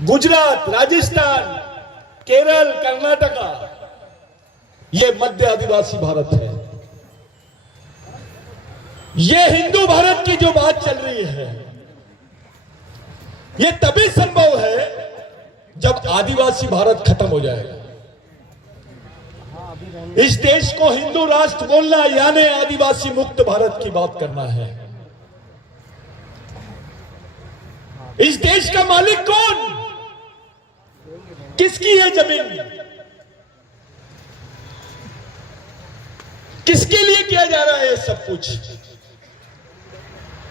गुजरात, राजस्थान, केरल, कर्नाटका, ये मध्य आदिवासी भारत है। ये हिंदू भारत की जो बात चल रही है, ये तभी संभव है जब आदिवासी भारत खत्म हो जाएगा। इस देश को हिंदू राष्ट्र बोलना यानी आदिवासी मुक्त भारत की बात करना है। इस देश का मालिक कौन? किसकी है जमीन? किसके लिए किया जा रहा है ये सब कुछ?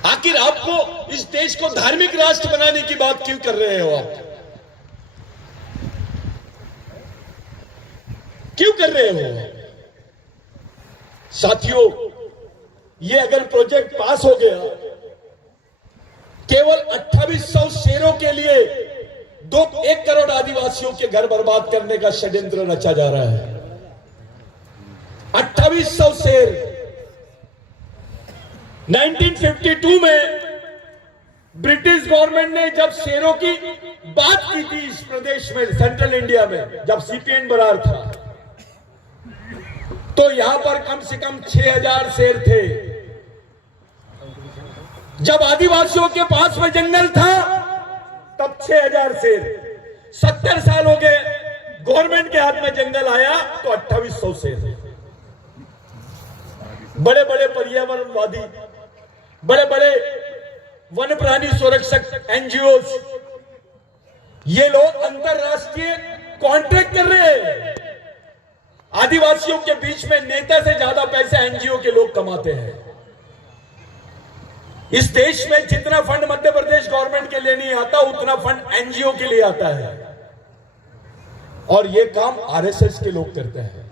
आखिर आपको इस देश को धार्मिक राष्ट्र बनाने की बात क्यों कर रहे हो? आप क्यों कर रहे हो? साथियों, ये अगर प्रोजेक्ट पास हो गया, केवल 2800 शेरों के लिए 1 करोड़ आदिवासियों के घर बर्बाद करने का षड्यंत्र रचा जा रहा है। 2800 शेर। 1952 में ब्रिटिश गवर्नमेंट ने जब शेरों की बात की थी इस प्रदेश में, सेंट्रल इंडिया में, जब सीपीएन बरार था, तो यहां पर कम से कम 6000 शेर थे। जब आदिवासियों के पास में जंगल था तब 6000 शेर। 70 साल हो गए, गवर्नमेंट के हाथ में जंगल आया तो 2800 शेर। बड़े बड़े पर्यावरणवादी, बड़े बड़े वन प्राणी संरक्षक एनजीओ, ये लोग अंतरराष्ट्रीय कॉन्ट्रैक्ट कर रहे हैं। आदिवासियों के बीच में नेता से ज्यादा पैसे एनजीओ के लोग कमाते हैं। इस देश में जितना फंड मध्य प्रदेश गवर्नमेंट के लिए नहीं आता, उतना फंड एनजीओ के लिए आता है। और ये काम आरएसएस के लोग करते हैं।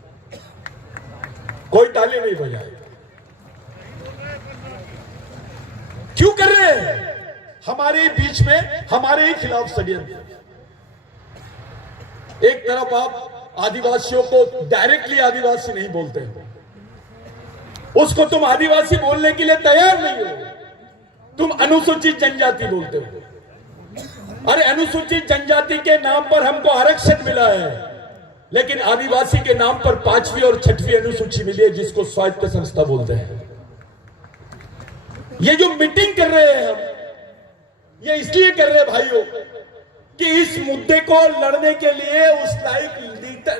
कोई ताली नहीं बजाए। क्यों कर रहे हैं? हमारे बीच में, हमारे ही खिलाफ षड्यंत्र। एक तरफ आप आदिवासियों को डायरेक्टली आदिवासी नहीं बोलते, उसको तुम आदिवासी बोलने के लिए तैयार नहीं हो, तुम अनुसूचित जनजाति बोलते हो। अरे अनुसूचित जनजाति के नाम पर हमको आरक्षण मिला है, लेकिन आदिवासी के नाम पर 5वीं और 6वीं अनुसूची मिली है, जिसको स्वायत्त संस्था बोलते हैं। ये जो मीटिंग कर रहे हैं हम, ये इसलिए कर रहे हैं भाइयों कि इस मुद्दे को लड़ने के लिए उस लायक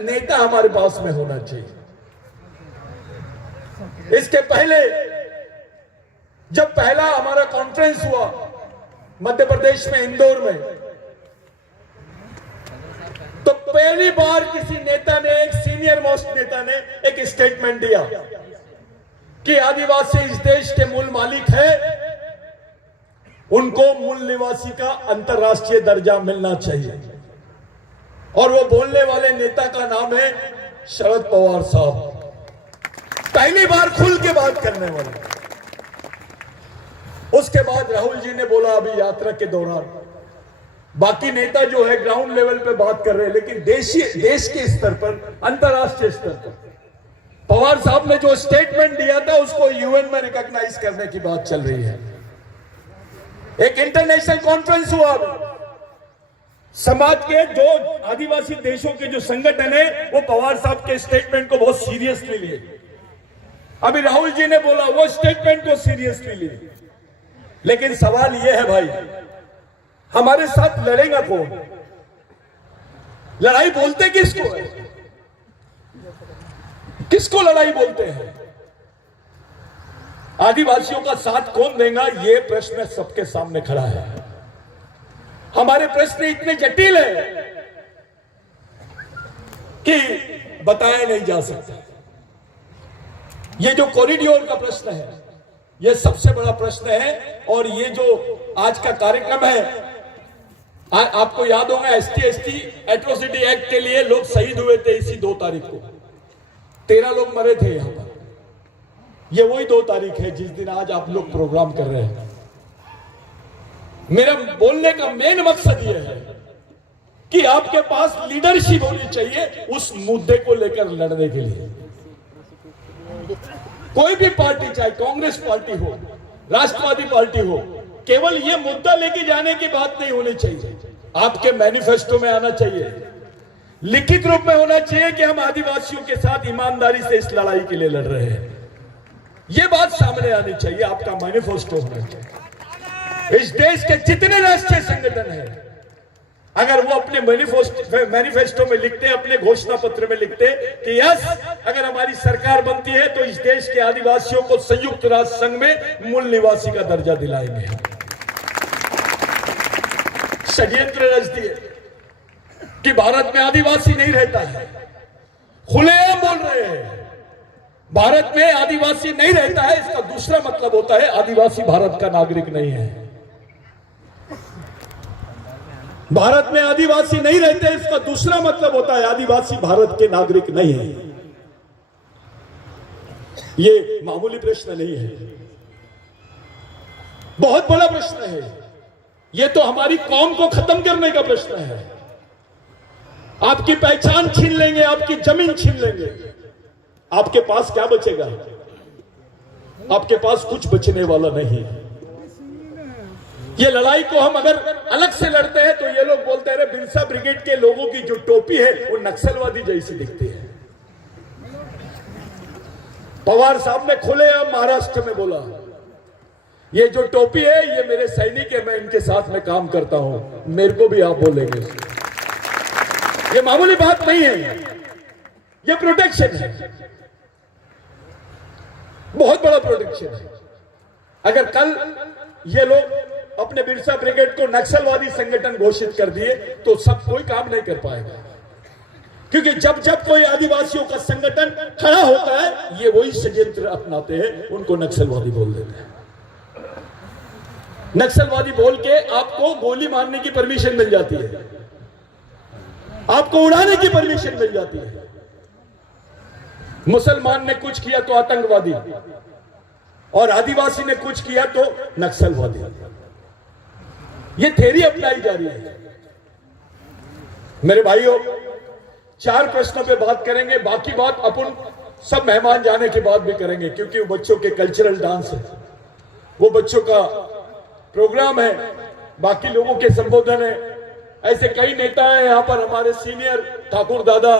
नेता हमारे पास में होना चाहिए। इसके पहले जब पहला हमारा कॉन्फ्रेंस हुआ मध्य प्रदेश में, इंदौर में, तो पहली बार किसी नेता ने, एक सीनियर मोस्ट नेता ने एक स्टेटमेंट दिया कि आदिवासी इस देश के मूल मालिक है, उनको मूल निवासी का अंतरराष्ट्रीय दर्जा मिलना चाहिए। और वो बोलने वाले नेता का नाम है शरद पवार साहब। पहली बार खुल के बात करने वाले। उसके बाद राहुल जी ने बोला अभी यात्रा के दौरान। बाकी नेता जो है ग्राउंड लेवल पे बात कर रहे हैं, लेकिन देश के स्तर पर, अंतरराष्ट्रीय स्तर पर पवार साहब ने जो स्टेटमेंट दिया था उसको यूएन में रिकॉग्नाइज करने की बात चल रही है। एक इंटरनेशनल कॉन्फ्रेंस हुआ, समाज के जो आदिवासी देशों के जो संगठन है वो पवार साहब के स्टेटमेंट को बहुत सीरियसली लिए। अभी राहुल जी ने बोला वो स्टेटमेंट को सीरियसली लिए। लेकिन सवाल यह है भाई, हमारे साथ लड़ेगा कौन? लड़ाई बोलते किसको है? किसको लड़ाई बोलते हैं? आदिवासियों का साथ कौन देगा? यह प्रश्न सबके सामने खड़ा है। हमारे प्रश्न इतने जटिल है कि बताया नहीं जा सकता। यह जो कॉरिडोर का प्रश्न है, यह सबसे बड़ा प्रश्न है। और ये जो आज का कार्यक्रम है, आपको याद होगा एसटी एट्रोसिटी एक्ट के लिए लोग शहीद हुए थे इसी 2 तारीख को। 13 लोग मरे थे यहां पर। ये वही 2 तारीख है जिस दिन आज आप लोग प्रोग्राम कर रहे हैं। मेरा बोलने का मेन मकसद यह है कि आपके पास लीडरशिप होनी चाहिए उस मुद्दे को लेकर लड़ने के लिए। कोई भी पार्टी, चाहे कांग्रेस पार्टी हो, राष्ट्रवादी पार्टी हो, केवल यह मुद्दा लेके जाने की बात नहीं होनी चाहिए। आपके मैनिफेस्टो में आना चाहिए, लिखित रूप में होना चाहिए कि हम आदिवासियों के साथ ईमानदारी से इस लड़ाई के लिए लड़ रहे हैं। यह बात सामने आनी चाहिए, आपका मैनिफेस्टो होना चाहिए। इस देश के जितने राष्ट्रीय संगठन हैं, अगर वो अपने मैनिफेस्टो में लिखते, अपने घोषणा पत्र में लिखते कि यस, अगर हमारी सरकार बनती है तो इस देश के आदिवासियों को संयुक्त राष्ट्र संघ में मूल निवासी का दर्जा दिलाएंगे। षड्यंत्र रच दिए कि भारत में आदिवासी नहीं रहता है, खुलेआम बोल रहे हैं भारत में आदिवासी नहीं रहता है, इसका दूसरा मतलब होता है आदिवासी भारत का नागरिक नहीं है। भारत में आदिवासी नहीं रहते, इसका दूसरा मतलब होता है आदिवासी भारत के नागरिक नहीं है। यह मामूली प्रश्न नहीं है, बहुत बड़ा प्रश्न है। यह तो हमारी कौम को खत्म करने का प्रश्न है। आपकी पहचान छीन लेंगे, आपकी जमीन छीन लेंगे, आपके पास क्या बचेगा? आपके पास कुछ बचने वाला नहीं है। ये लड़ाई को हम अगर अलग से लड़ते हैं तो ये लोग बोलते हैं बिरसा ब्रिगेड के लोगों की जो टोपी है वो नक्सलवादी जैसी दिखती है। पवार साहब ने खुलेआम महाराष्ट्र में बोला, ये जो टोपी है ये मेरे सैनिक है, मैं इनके साथ में काम करता हूं, मेरे को भी आप बोलेंगे। ये मामूली बात नहीं है, ये प्रोटेक्शन है, बहुत बड़ा प्रोटेक्शन है। अगर कल ये लोग अपने बिरसा ब्रिगेड को नक्सलवादी संगठन घोषित कर दिए तो सब कोई काम नहीं कर पाएगा, क्योंकि जब जब कोई आदिवासियों का संगठन खड़ा होता है ये वही षड्यंत्र अपनाते हैं, उनको नक्सलवादी बोल देते हैं। नक्सलवादी बोल के आपको गोली मारने की परमिशन मिल जाती है, आपको उड़ाने की परमिशन मिल जाती है। मुसलमान ने कुछ किया तो आतंकवादी, और आदिवासी ने कुछ किया तो नक्सलवादी। ये थ्योरी अपनाई जा रही है। मेरे भाइयों, 4 प्रश्नों पे बात करेंगे, बाकी बात अपन सब मेहमान जाने के बाद भी करेंगे, क्योंकि वो बच्चों के कल्चरल डांस है, वो बच्चों का प्रोग्राम है, बाकी लोगों के संबोधन है। ऐसे कई नेता हैं यहाँ पर, हमारे सीनियर ठाकुर दादा,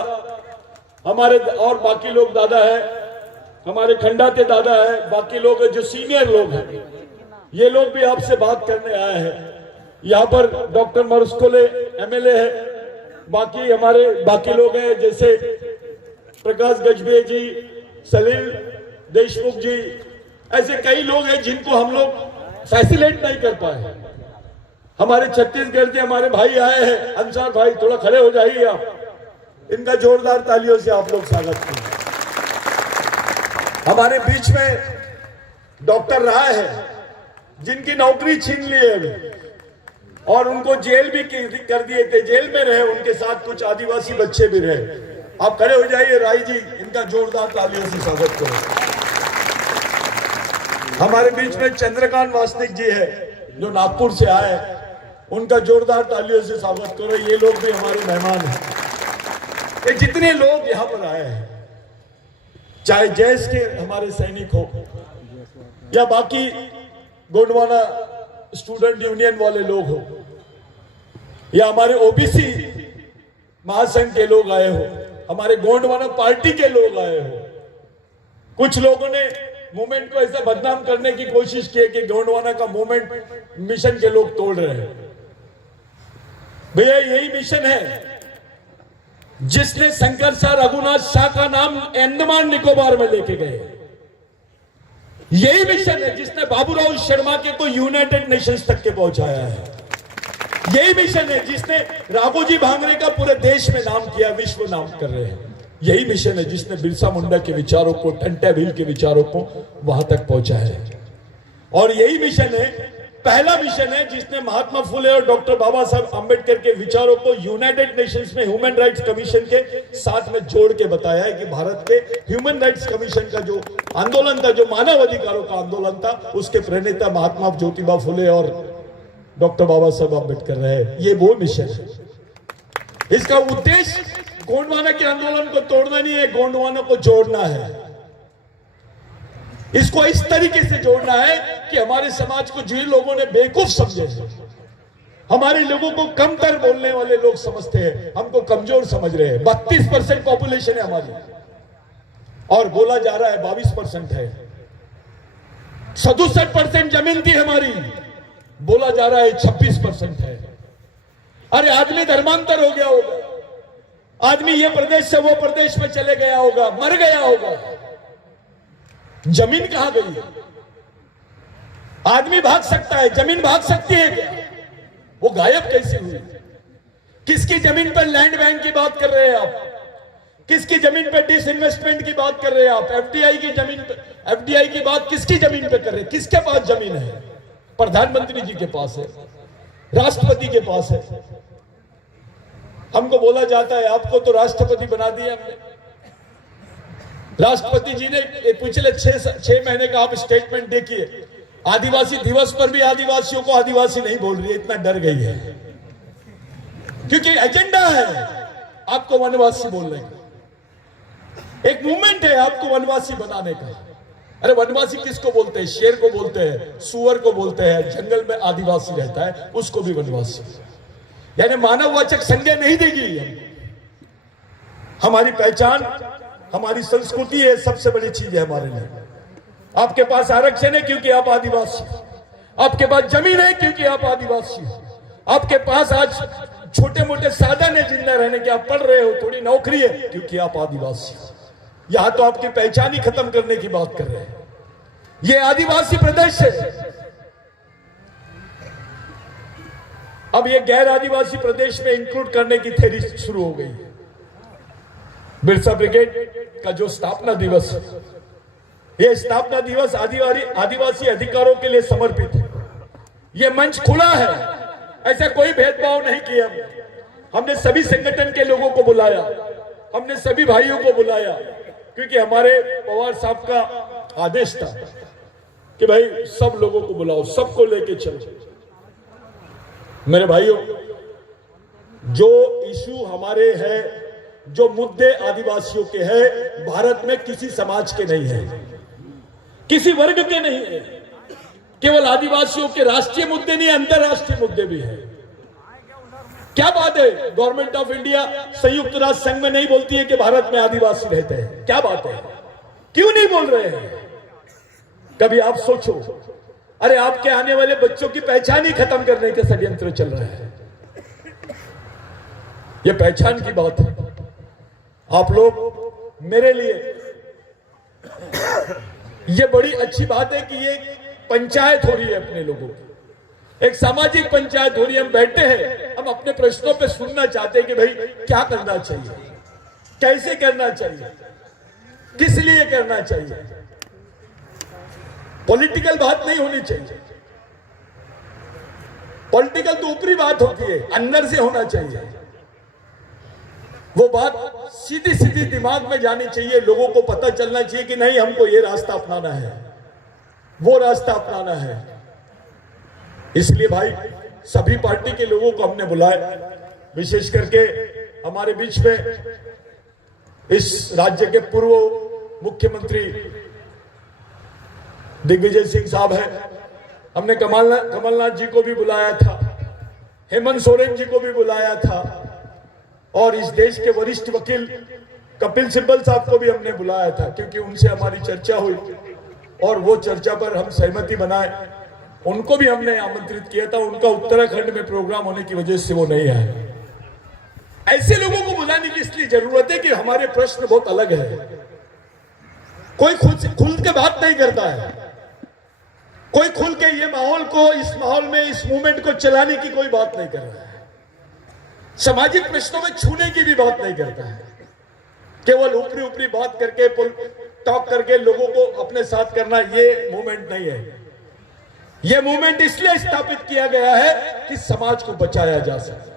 हमारे और बाकी लोग दादा है, हमारे खंडाते दादा है, बाकी लोग जो सीनियर लोग हैं, ये लोग भी आपसे बात करने आए हैं। यहाँ पर डॉक्टर मरुस्कोले एमएलए है, बाकी हमारे बाकी लोग हैं जैसे प्रकाश गजबे जी, सलील देशमुख जी, ऐसे कई लोग हैं जिनको हम लोग फैसिलेट नहीं कर पाए। हमारे छत्तीसगढ़ के हमारे भाई आए हैं, अंसार भाई, थोड़ा खड़े हो जाइए आप, इनका जोरदार तालियों से आप लोग स्वागत करें। हमारे बीच में डॉक्टर राय है, जिनकी नौकरी छीन ली है अभी, और उनको जेल भी कर दिए थे, जेल में रहे, उनके साथ कुछ आदिवासी बच्चे भी रहे। आप खड़े हो जाइए राय जी, इनका जोरदार तालियों से स्वागत करो। हमारे बीच में चंद्रकांत वासनिक जी है जो नागपुर से आए, उनका जोरदार तालियों से स्वागत करो। ये लोग भी हमारे मेहमान हैं। ये जितने लोग यहाँ पर आए हैं, चाहे जैस के हमारे सैनिक हो या बाकी गोंडवाना स्टूडेंट यूनियन वाले लोग हो, या हमारे ओबीसी महासंघ के लोग आए हो, हमारे गोंडवाना पार्टी के लोग आए हो। कुछ लोगों ने मूवमेंट को ऐसा बदनाम करने की कोशिश की कि गोंडवाना का मूवमेंट मिशन के लोग तोड़ रहे हैं। भैया यही मिशन है जिसने शंकर शाह रघुनाथ शाह का नाम अंडमान निकोबार में लेके गए। यही मिशन है जिसने बाबूराव शर्मा के को यूनाइटेड नेशंस तक के पहुंचाया है। यही मिशन है जिसने राघोजी भांगरे का पूरे देश में नाम किया, विश्व नाम कर रहे हैं। यही मिशन है जिसने बिरसा मुंडा के विचारों को, टंटा भील के विचारों को वहां तक पहुंचाया है। और यही मिशन है, पहला मिशन है जिसने महात्मा फुले और डॉक्टर बाबा साहब अंबेडकर के विचारों को यूनाइटेड नेशंस में ह्यूमन राइट्स कमीशन के साथ में जोड़ के बताया है कि भारत के ह्यूमन राइट्स कमीशन का जो आंदोलन था, जो मानव अधिकारों का आंदोलन था, उसके प्रणेता महात्मा ज्योतिबा फुले और डॉक्टर बाबा साहब अंबेडकर रहे। ये वो मिशन है। इसका उद्देश्य गोंडवाना के आंदोलन को तोड़ना नहीं है, गोंडवाना को जोड़ना है। इसको इस तरीके से जोड़ना है कि हमारे समाज को जिन लोगों ने बेवकूफ समझे, हमारे लोगों को कमतर बोलने वाले लोग समझते हैं, हमको कमजोर समझ रहे हैं। 32% पॉपुलेशन है हमारी और बोला जा रहा है 22% है। 67% जमीन थी हमारी, बोला जा रहा है 26% है। अरे आदमी धर्मांतर हो गया होगा, आदमी ये प्रदेश से वो प्रदेश में चले गया होगा, मर गया होगा, जमीन कहां गई है? आदमी भाग सकता है, जमीन भाग सकती है क्या? वो गायब कैसे हुई? किसकी जमीन पर लैंड बैंक की बात कर रहे हैं आप? किसकी जमीन पर डिसइन्वेस्टमेंट की बात कर रहे हैं आप? एफडीआई की जमीन पर, एफडीआई की बात किसकी जमीन पे कर रहे हैं? किसके पास जमीन है? प्रधानमंत्री जी के पास है, राष्ट्रपति के पास है। हमको बोला जाता है आपको तो राष्ट्रपति बना दिया हमने। राष्ट्रपति जी ने पिछले 6 महीने का आप स्टेटमेंट देखिए, आदिवासी दिवस पर भी आदिवासियों को आदिवासी नहीं बोल रही है, इतना डर गई है, क्योंकि एजेंडा है आपको वनवासी बोलने का। एक मूवमेंट है आपको वनवासी बनाने का। अरे वनवासी किसको बोलते हैं? शेर को बोलते हैं, सुअर को बोलते हैं, जंगल में आदिवासी रहता है उसको भी वनवासी। यानी मानववाचक संज्ञा नहीं देगी। हमारी पहचान, हमारी संस्कृति है, सबसे बड़ी चीज है हमारे लिए। आपके पास आरक्षण है क्योंकि आप आदिवासी, आपके पास जमीन है क्योंकि आप आदिवासी, आपके पास आज छोटे मोटे साधन है जिंदा रहने के, आप पढ़ रहे हो, थोड़ी नौकरी है क्योंकि आप आदिवासी। यहां तो आपकी पहचान ही खत्म करने की बात कर रहे हैं। ये आदिवासी प्रदेश है। अब ये गैर आदिवासी प्रदेश में इंक्लूड करने की थ्योरी शुरू हो गई। बिरसा ब्रिगेड का जो स्थापना दिवस है, ये स्थापना दिवस आदिवासी अधिकारों के लिए समर्पित है। ये मंच खुला है, ऐसा कोई भेदभाव नहीं किया। हमने सभी संगठन के लोगों को बुलाया, हमने सभी भाइयों को बुलाया, क्योंकि हमारे पवार साहब का आदेश था कि भाई सब लोगों को बुलाओ, सबको लेके चलो। मेरे भाइयों, जो इशू हमारे हैं, जो मुद्दे आदिवासियों के हैं, भारत में किसी समाज के नहीं है, किसी वर्ग के नहीं है। केवल आदिवासियों के राष्ट्रीय मुद्दे नहीं, अंतरराष्ट्रीय मुद्दे भी हैं। क्या बात है, गवर्नमेंट ऑफ इंडिया संयुक्त राष्ट्र संघ में नहीं बोलती है कि भारत में आदिवासी रहते हैं? क्या बात है, क्यों नहीं बोल रहे हैं? कभी आप सोचो, अरे आपके आने वाले बच्चों की पहचान ही खत्म करने के षड्यंत्र चल रहे हैं। यह पहचान की बात है। आप लोग, मेरे लिए यह बड़ी अच्छी बात है कि ये पंचायत हो रही है अपने लोगों की, एक सामाजिक पंचायत हो रही है। हम बैठे हैं, हम अपने प्रश्नों पे सुनना चाहते हैं कि भाई क्या करना चाहिए, कैसे करना चाहिए, किस लिए करना चाहिए। पॉलिटिकल बात नहीं होनी चाहिए। पॉलिटिकल तो ऊपरी बात होती है, अंदर से होना चाहिए। वो बात सीधी सीधी दिमाग में जानी चाहिए। लोगों को पता चलना चाहिए कि नहीं, हमको ये रास्ता अपनाना है, वो रास्ता अपनाना है। इसलिए भाई सभी पार्टी के लोगों को हमने बुलाया, विशेष करके हमारे बीच में इस राज्य के पूर्व मुख्यमंत्री दिग्विजय सिंह साहब है। हमने कमलनाथ जी को भी बुलाया था, हेमंत सोरेन जी को भी बुलाया था, और इस देश के वरिष्ठ वकील कपिल सिब्बल साहब को भी हमने बुलाया था, क्योंकि उनसे हमारी चर्चा हुई और वो चर्चा पर हम सहमति बनाए। उनको भी हमने आमंत्रित किया था, उनका उत्तराखंड में प्रोग्राम होने की वजह से वो नहीं आए। ऐसे लोगों को बुलाने की इसलिए जरूरत है कि हमारे प्रश्न बहुत अलग है। कोई खुल के बात नहीं करता है, कोई खुल के ये माहौल को, इस माहौल में इस मूवमेंट को चलाने की कोई बात नहीं कर रहा है। सामाजिक प्रश्नों में छूने की भी बात नहीं करता है। केवल ऊपरी ऊपरी बात करके, टॉक करके लोगों को अपने साथ करना, ये मूवमेंट नहीं है। यह मूवमेंट इसलिए स्थापित किया गया है कि समाज को बचाया जा सके।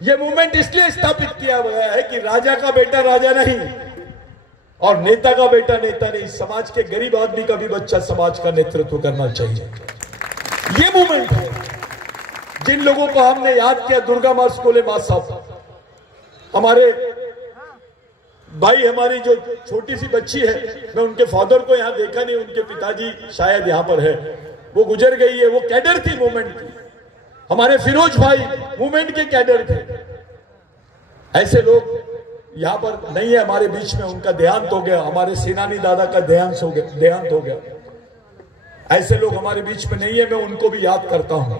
यह मूवमेंट इसलिए स्थापित किया गया है कि राजा का बेटा राजा नहीं और नेता का बेटा नेता नहीं, समाज के गरीब आदमी का भी बच्चा समाज का नेतृत्व करना चाहिए। यह मूवमेंट है। जिन लोगों को हमने याद किया, दुर्गा मार्स कोले मां साहब, हमारे भाई, हमारी जो छोटी सी बच्ची है, मैं उनके फादर को यहां देखा नहीं, उनके पिताजी शायद यहां पर है, वो गुजर गई है। वो कैडर थी मूवमेंट की, हमारे फिरोज भाई मूवमेंट के कैडर थे। ऐसे लोग यहां पर नहीं है हमारे बीच में, उनका देहांत हो गया। हमारे सेनानी दादा का देहांत हो गया। ऐसे लोग हमारे बीच में नहीं है, मैं उनको भी याद करता हूं।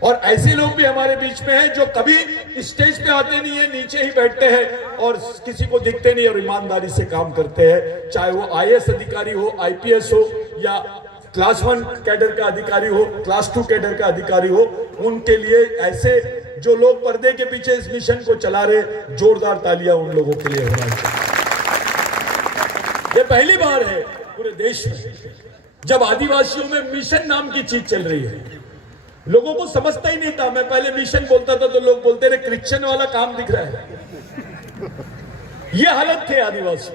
और ऐसे लोग भी हमारे बीच में हैं जो कभी स्टेज पे आते नहीं है, नीचे ही बैठते हैं और किसी को दिखते नहीं और ईमानदारी से काम करते हैं। चाहे वो आईएएस अधिकारी हो, आईपीएस हो, या क्लास 1 कैडर का अधिकारी हो, क्लास 2 कैडर का अधिकारी हो, उनके लिए ऐसे जो लोग पर्दे के पीछे इस मिशन को चला रहे, जोरदार तालियां उन लोगों के लिए होना चाहिए। ये पहली बार है पूरे देश में जब आदिवासियों में मिशन नाम की चीज चल रही है। लोगों को समझता ही नहीं था। मैं पहले मिशन बोलता था तो लोग बोलते रहे क्रिश्चियन वाला काम दिख रहा है। ये हालत थे आदिवासी।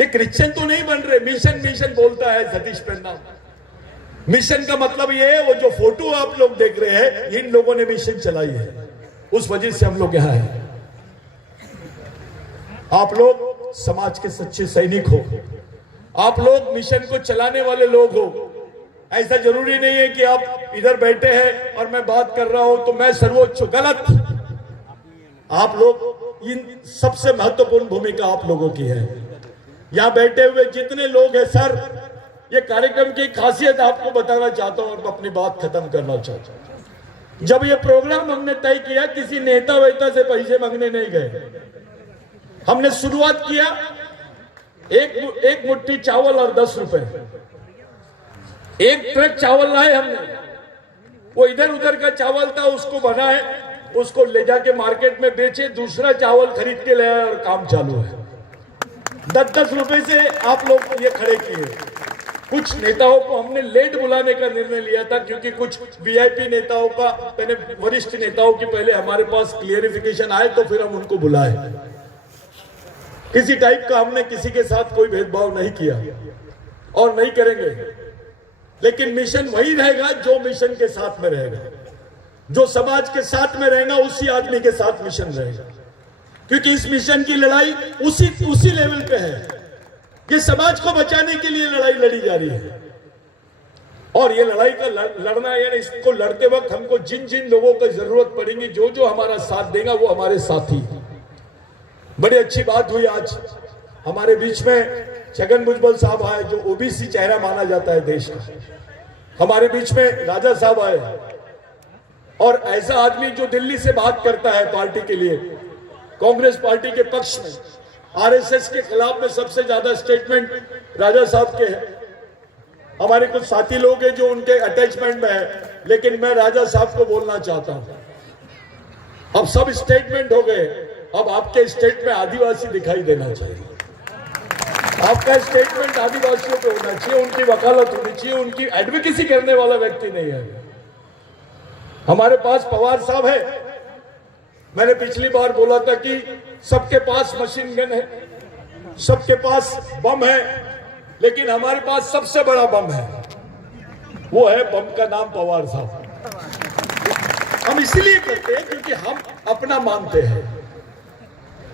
ये क्रिश्चियन तो नहीं बन रहे, मिशन बोलता है सतीश पेन्ना। मिशन का मतलब ये है, वो जो फोटो आप लोग देख रहे हैं, इन लोगों ने मिशन चलाई है, उस वजह से हम लोग यहां हैं। आप लोग समाज के सच्चे सैनिक हो, आप लोग मिशन को चलाने वाले लोग हो। ऐसा जरूरी नहीं है कि आप इधर बैठे हैं और मैं बात कर रहा हूं तो मैं सर्वोच्च हूं, गलत। आप लोग इन सबसे महत्वपूर्ण भूमिका आप लोगों की है। यहां बैठे हुए जितने लोग हैं सर, ये कार्यक्रम की खासियत आपको बताना चाहता हूं और अपनी बात खत्म करना चाहता हूं। जब ये प्रोग्राम हमने तय किया, किसी नेता वेता से पैसे मांगने नहीं गए। हमने शुरुआत किया एक मुट्ठी चावल और 10 रुपए, एक ट्रक चावल लाए हमने। वो इधर उधर का चावल था, उसको बनाए, उसको ले जाके मार्केट में बेचे, दूसरा चावल खरीद के ले आए और काम चालू है। 10-10 रुपए से आप लोग ये खड़े किए। कुछ नेताओं को हमने लेट बुलाने का निर्णय लिया था, क्योंकि कुछ वीआईपी नेताओं का, पहले वरिष्ठ नेताओं की पहले हमारे पास क्लियरिफिकेशन आए तो फिर हम उनको बुलाए। किसी टाइप का हमने किसी के साथ कोई भेदभाव नहीं किया और नहीं करेंगे। लेकिन मिशन वही रहेगा जो मिशन के साथ में रहेगा, जो समाज के साथ में रहेगा, उसी आदमी के साथ मिशन रहेगा। क्योंकि इस मिशन की लड़ाई उसी लेवल पे है। ये समाज को बचाने के लिए लड़ाई लड़ी जा रही है। और ये लड़ाई का लड़ना, यानी इसको लड़ते वक्त हमको जिन जिन लोगों की जरूरत पड़ेगी, जो जो हमारा साथ देगा वो हमारे साथी। बड़ी अच्छी बात हुई आज हमारे बीच में छगन भुजबल साहब आए, जो ओबीसी चेहरा माना जाता है देश का। हमारे बीच में राजा साहब आए, और ऐसा आदमी जो दिल्ली से बात करता है पार्टी के लिए, कांग्रेस पार्टी के पक्ष में, आरएसएस के खिलाफ में सबसे ज्यादा स्टेटमेंट राजा साहब के हैं। हमारे कुछ साथी लोग हैं जो उनके अटैचमेंट में है, लेकिन मैं राजा साहब को बोलना चाहता हूं, अब सब स्टेटमेंट हो गए, अब आपके स्टेट में आदिवासी दिखाई देना चाहिए। आपका स्टेटमेंट आदिवासियों पे होना चाहिए, उनकी वकालत होनी चाहिए, उनकी एडवोकेसी करने वाला व्यक्ति नहीं है। हमारे पास पवार साहब है। मैंने पिछली बार बोला था कि सबके पास मशीन गन है, सबके पास बम है, लेकिन हमारे पास सबसे बड़ा बम है, वो है बम का नाम पवार साहब। हम इसलिए करते हैं क्योंकि हम अपना मानते हैं,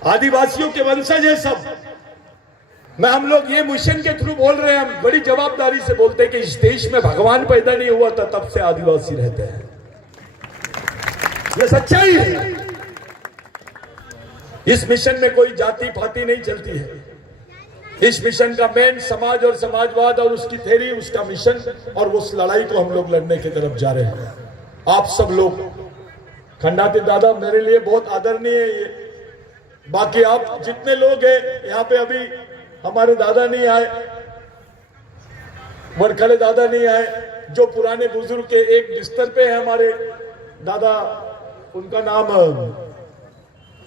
आदिवासियों के वंशज है सब। हम लोग ये मिशन के थ्रू बोल रहे हैं, हम बड़ी जवाबदारी से बोलते हैं कि इस देश में भगवान पैदा नहीं हुआ था तब से आदिवासी रहते हैं। ये सच्चाई है। इस मिशन में कोई जाति पाति नहीं चलती है। इस मिशन का मेन समाज और समाजवाद और उसकी थ्योरी, उसका मिशन, और उस लड़ाई को हम लोग लड़ने की तरफ जा रहे हैं। आप सब लोग, खंडाती दादा मेरे लिए बहुत आदरणीय है ये। बाकी आप जितने लोग हैं यहाँ पे, अभी हमारे दादा नहीं आए, वरखड़े दादा नहीं आए, जो पुराने बुजुर्ग के एक बिस्तर पे है हमारे दादा, उनका नाम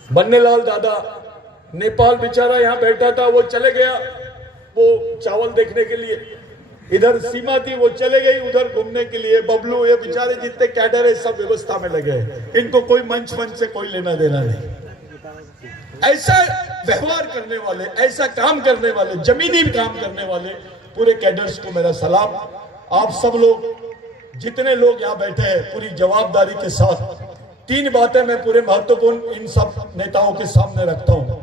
बन्नेलाल दादा, नेपाल बेचारा यहाँ बैठा था, वो चले गया वो चावल देखने के लिए। इधर सीमा थी, वो चले गई उधर घूमने के लिए। बबलू, ये बेचारे जितने कैडर है सब व्यवस्था में लगे, इनको कोई मंच से कोई लेना देना नहीं। ऐसा व्यवहार करने वाले, ऐसा काम करने वाले, जमीनी काम करने वाले पूरे कैडर्स को मेरा सलाम। आप सब लोग जितने लोग यहाँ बैठे हैं, पूरी जवाबदारी के साथ 3 बातें मैं पूरे महत्वपूर्ण इन सब नेताओं के सामने रखता हूं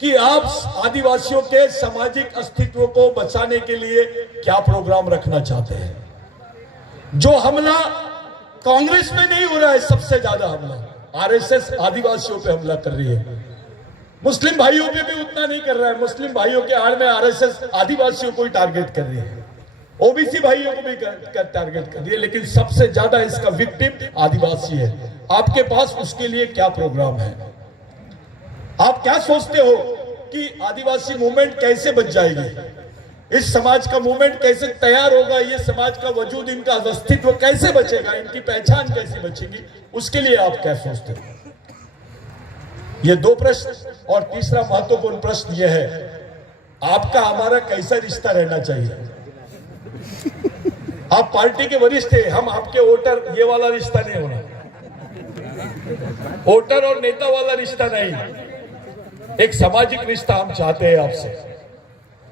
कि आप आदिवासियों के सामाजिक अस्तित्व को बचाने के लिए क्या प्रोग्राम रखना चाहते हैं। जो हमला कांग्रेस में नहीं हो रहा है सबसे ज्यादा हमला, आरएसएस आदिवासियों पे हमला कर रही है। मुस्लिम भाइयों पे भी उतना नहीं कर रहा है। मुस्लिम भाइयों के आड़ में आरएसएस आदिवासियों को ही टारगेट कर रही है, ओबीसी भाइयों को भी टारगेट कर रही है, लेकिन सबसे ज्यादा इसका विक्टिम आदिवासी है। आपके पास उसके लिए क्या प्रोग्राम है? आप क्या सोचते हो कि आदिवासी मूवमेंट कैसे बच जाएगी? इस समाज का मूवमेंट कैसे तैयार होगा? ये समाज का वजूद, इनका अस्तित्व कैसे बचेगा? इनकी पहचान कैसे बचेगी? उसके लिए आप क्या सोचते हो? ये दो प्रश्न। और तीसरा महत्वपूर्ण प्रश्न यह है, आपका हमारा कैसा रिश्ता रहना चाहिए? आप पार्टी के वरिष्ठ हैं, हम आपके वोटर, ये वाला रिश्ता नहीं होना। वोटर और नेता वाला रिश्ता नहीं, एक सामाजिक रिश्ता हम चाहते हैं आपसे,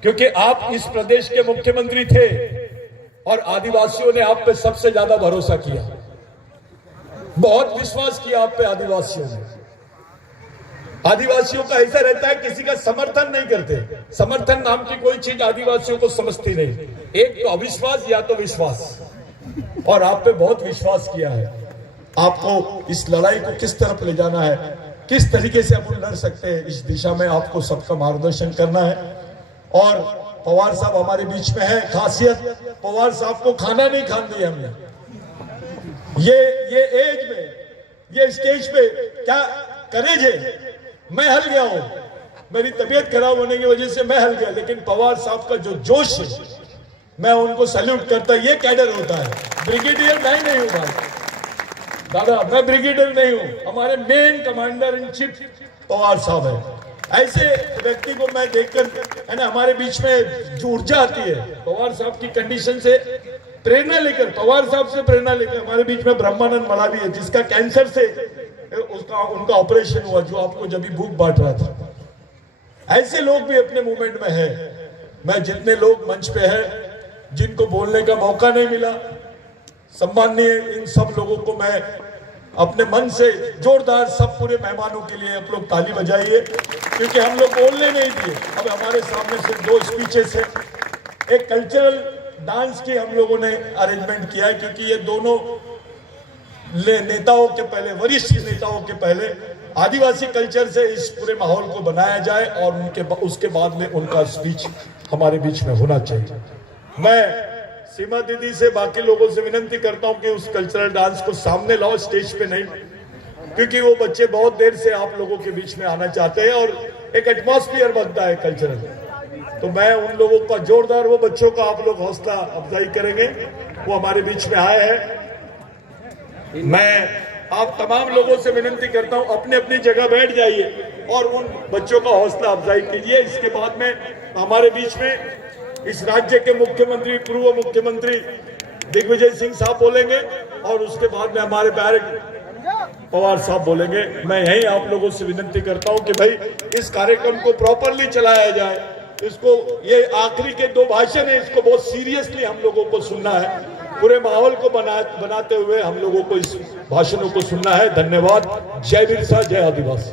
क्योंकि आप इस प्रदेश के मुख्यमंत्री थे और आदिवासियों ने आप पे सबसे ज्यादा भरोसा किया, बहुत विश्वास किया आप पे आदिवासियों ने। आदिवासियों का ऐसा रहता है, किसी का समर्थन नहीं करते। समर्थन नाम की कोई चीज आदिवासियों को समझती नहीं। एक तो अविश्वास या तो विश्वास, और आप पे बहुत विश्वास किया है। आपको इस लड़ाई को किस तरफ ले जाना है, किस तरीके से अपन लड़ सकते हैं, इस दिशा में आपको सबका मार्गदर्शन करना है। और पवार साहब हमारे बीच में है। खासियत, पवार साहब को खाना नहीं खान दिया हमने। ये एज में, ये स्टेज पे क्या करेज है। मैं हल गया हूं, मेरी तबीयत खराब होने की वजह से मैं हल गया, लेकिन पवार साहब का जो जोश है, मैं उनको सैल्यूट करता। ये कैडर होता है। ब्रिगेडियर मैं नहीं हूं भाई दादा, मैं ब्रिगेडियर नहीं हूं। हमारे main commander in chief Pawar साहब है। ऐसे व्यक्ति को मैं देखकर, है ना, हमारे बीच में जो ऊर्जा आती है, पवार साहब की कंडीशन से प्रेरणा लेकर, पवार साहब से प्रेरणा लेकर, हमारे बीच में ब्रह्मानंद मलावी है, जिसका कैंसर से उनका ऑपरेशन हुआ, जो आपको जब भी भूख बांट रहा था। ऐसे लोग भी अपने मूवमेंट में है। मैं जितने लोग मंच पे है, जिनको बोलने का मौका नहीं मिला, सम्माननीय इन सब लोगों को मैं अपने मन से जोरदार, सब पूरे मेहमानों के लिए आप लोग ताली बजाइए, क्योंकि हम लोग बोलने नहीं दिए। अब हमारे सामने सिर्फ 2 स्पीचेस है। एक कल्चरल डांस की हम लोगों ने अरेंजमेंट किया है, क्योंकि ये दोनों नेताओं के पहले, वरिष्ठ नेताओं के पहले आदिवासी कल्चर से इस पूरे माहौल को बनाया जाए, और उसके बाद में उनका स्पीच हमारे बीच में होना चाहिए। मैं सीमा दीदी से, बाकी लोगों से विनती करता हूं कि उस कल्चरल डांस को सामने लाओ, स्टेज पे नहीं, क्योंकि वो बच्चे बहुत देर से आप लोगों के बीच में आना चाहते हैं और एक एटमॉस्फेयर बनता है कल्चरल। तो मैं उन लोगों का जोरदार, वो बच्चों का आप लोग हौसला अफजाई करेंगे, वो हमारे बीच में आए हैं। मैं आप तमाम लोगों से विनती करता हूं, अपने अपनी जगह बैठ जाइए और उन बच्चों का हौसला अफजाई कीजिए। इसके बाद में हमारे बीच में इस राज्य के मुख्यमंत्री, पूर्व मुख्यमंत्री दिग्विजय सिंह साहब बोलेंगे, और उसके बाद में हमारे प्यारे पवार साहब बोलेंगे। मैं यही आप लोगों से विनती करता हूं कि भाई इस कार्यक्रम को प्रॉपरली चलाया जाए। इसको, ये आखिरी के 2 भाषण है, इसको बहुत सीरियसली हम लोगों को सुनना है। पूरे माहौल को बनाते हुए हम लोगों को इस भाषणों को सुनना है। धन्यवाद। जय बिरसा, जय आदिवासी।